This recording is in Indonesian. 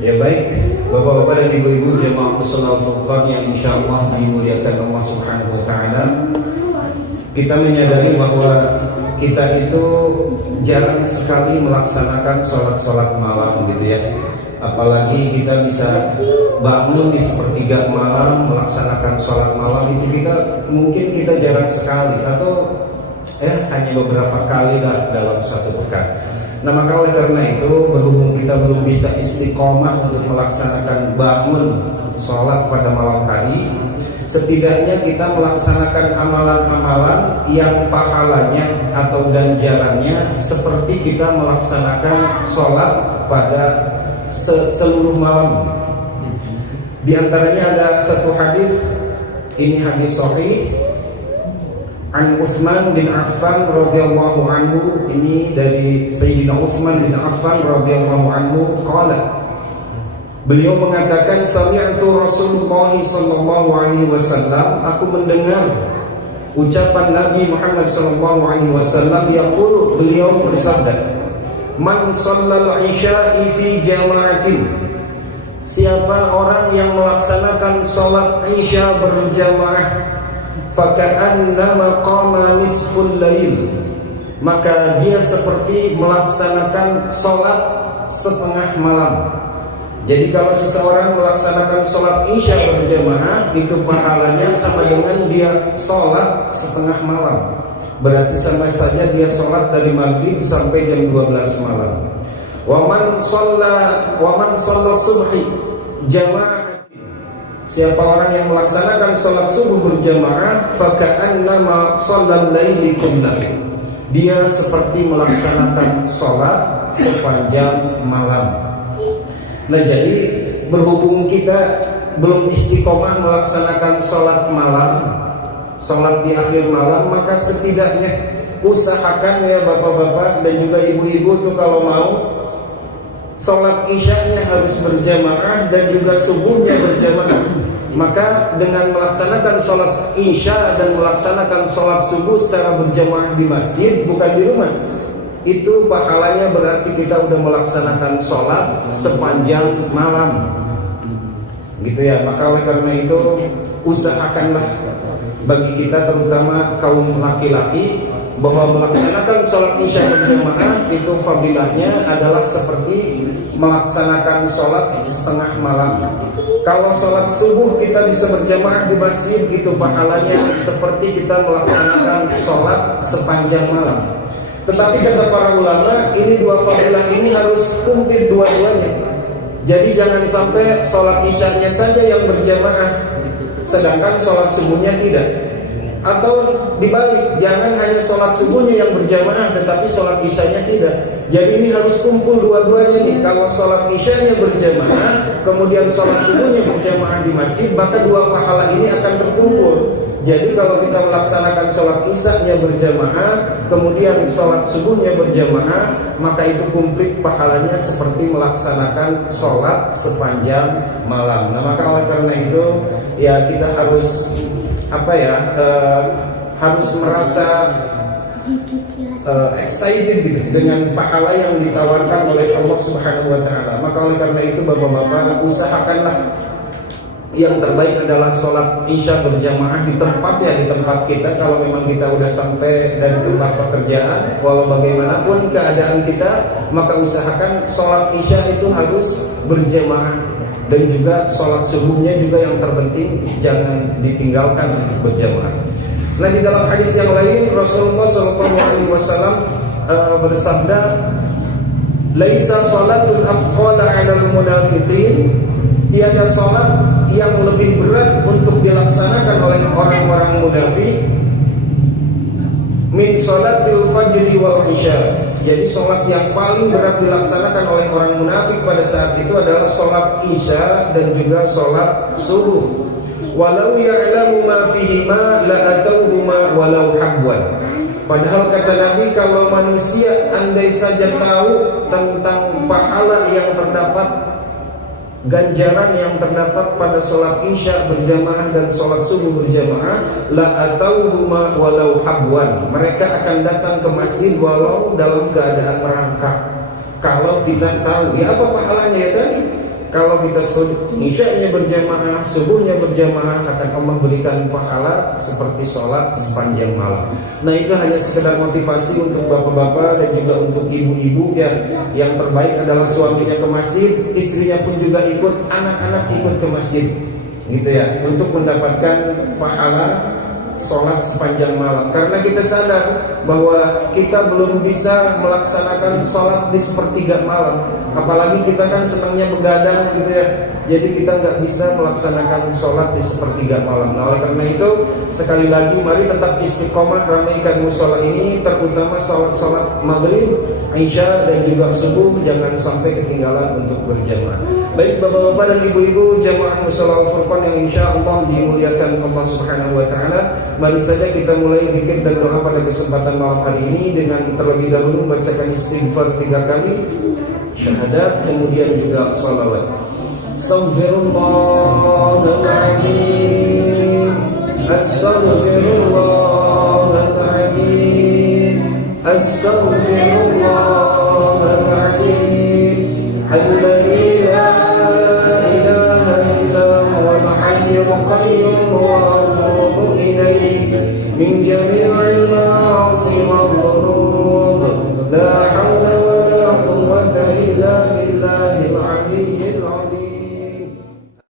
Ya baik, Bapak-bapak dan Ibu-ibu jemaah Pesona Al-Furqan yang insyaallah dimuliakan Allah Subhanahu wa taala. Kita menyadari bahwa kita itu jarang sekali melaksanakan sholat malam gitu ya. Apalagi kita bisa bangun di sepertiga malam melaksanakan sholat malam, itu kita jarang sekali, atau hanya beberapa kali lah dalam satu pekan. Nah maka oleh karena itu, berhubung kita belum bisa istiqomah untuk melaksanakan bangun sholat pada malam hari, setidaknya kita melaksanakan amalan-amalan yang pahalanya atau ganjarannya seperti kita melaksanakan sholat pada seluruh malam. Di antaranya ada satu hadis, ini hadis sahih, an Utsman bin Affan radhiyallahu anhu, ini dari Sayyidina Utsman bin Affan radhiyallahu anhu, qala, beliau mengatakan, sami'tu Rasulullah sallallahu alaihi wasallam, aku mendengar ucapan Nabi Muhammad sallallahu alaihi wasallam, yaqulu, beliau bersabda, man shallal isya'i fi jama'atin, siapa orang yang melaksanakan salat isya berjamaah, faka'annama qama nisful lail, maka dia seperti melaksanakan salat setengah malam. Jadi kalau seseorang melaksanakan sholat isya berjamaah, itu pahalanya sama dengan dia sholat setengah malam. Berarti sama saja dia sholat dari maghrib sampai jam 12 malam. Waman sholat subhi jamaah, siapa orang yang melaksanakan sholat subuh berjamaah, faka'annama sholal laili kullahu, dia seperti melaksanakan sholat sepanjang malam. Nah jadi berhubung kita belum istiqomah melaksanakan sholat malam, sholat di akhir malam, maka setidaknya usahakan ya bapak-bapak dan juga ibu-ibu tuh kalau mau sholat isyanya harus berjamaah dan juga subuhnya berjamaah. Maka dengan melaksanakan sholat isya dan melaksanakan sholat subuh secara berjamaah di masjid, bukan di rumah, itu pahalanya berarti kita udah melaksanakan sholat sepanjang malam gitu ya. Maka oleh karena itu usahakanlah bagi kita terutama kaum laki-laki bahwa melaksanakan sholat isya berjamaah itu fadilahnya adalah seperti melaksanakan sholat setengah malam. Kalau sholat subuh kita bisa berjamaah di masjid, itu pahalanya seperti kita melaksanakan sholat sepanjang malam. Tetapi kata para ulama, ini dua fadilah ini harus komplit dua-duanya. Jadi jangan sampai sholat isyanya saja yang berjamaah, sedangkan sholat subuhnya tidak. Atau dibalik, jangan hanya sholat subuhnya yang berjamaah, tetapi sholat isyanya tidak. Jadi ini harus kumpul dua-duanya nih. Kalau sholat isyanya berjamaah, kemudian sholat subuhnya berjamaah di masjid, maka dua pahala ini akan terkumpul. Jadi kalau kita melaksanakan sholat isyanya berjamaah, kemudian sholat subuhnya berjamaah, maka itu komplit pahalanya seperti melaksanakan sholat sepanjang malam. Nah maka oleh karena itu ya kita harus harus merasa excited gitu dengan pahala yang ditawarkan oleh Allah Subhanahu wa taala. Maka oleh karena itu bapak-bapak, usahakanlah yang terbaik adalah sholat isya berjamaah di tempat kita. Kalau memang kita udah sampai dari tempat pekerjaan, walau bagaimanapun keadaan kita, maka usahakan sholat isya itu harus berjamaah. Dan juga sholat subuhnya juga yang terpenting jangan ditinggalkan untuk berjamaah. Nah di dalam hadis yang lain Rasulullah SAW bersabda, laisa sholatul afqala 'alal munafiqin, tiada sholat yang lebih berat untuk dilaksanakan oleh orang-orang munafik min sholatil fajri wal isya. Jadi sholat yang paling berat dilaksanakan oleh orang munafik pada saat itu adalah sholat isya dan juga sholat subuh. Walau ya'lamu ma fihima la'atauhuma walau habwan. Padahal kata Nabi, kalau manusia andai saja tahu tentang pahala yang terdapat, ganjaran yang terdapat pada sholat isya berjamaah dan sholat subuh berjamaah, la'atauhuma walau habwan, mereka akan datang ke masjid walau dalam keadaan merangkak. kalau kita tahu, ya apa pahalanya ya tadi? Kalau kita isya'nya berjamaah, subuhnya berjamaah, akan Allah berikan pahala seperti sholat sepanjang malam. Nah itu hanya sekedar motivasi untuk bapak-bapak dan juga untuk ibu-ibu ya. Yang terbaik adalah suaminya ke masjid, istrinya pun juga ikut, anak-anak ikut ke masjid, gitu ya, untuk mendapatkan pahala sholat sepanjang malam. Karena kita sadar bahwa kita belum bisa melaksanakan sholat di sepertiga malam. Apalagi kita kan senangnya begadang gitu ya. Jadi kita nggak bisa melaksanakan sholat di sepertiga malam. Nah oleh karena itu sekali lagi mari tetap istiqomah ramaikan musola ini, terutama sholat maghrib, isya dan juga subuh, jangan sampai ketinggalan untuk berjamaah. Baik bapak-bapak dan ibu-ibu jamaah musola Al-Furqan yang insya Allah dimuliakan Allah Subhanahu Wa Taala, mari saja kita mulai zikir dan doa pada kesempatan malam hari ini dengan terlebih dahulu membacakan istighfar 3 kali, syahadat, kemudian juga salawat. Astaghfirullahaladzim, astaghfirullahaladzim, astaghfirullahaladzim, alladzi la ilaha illa huwal hayyul qayyum wa atubu ilaihi min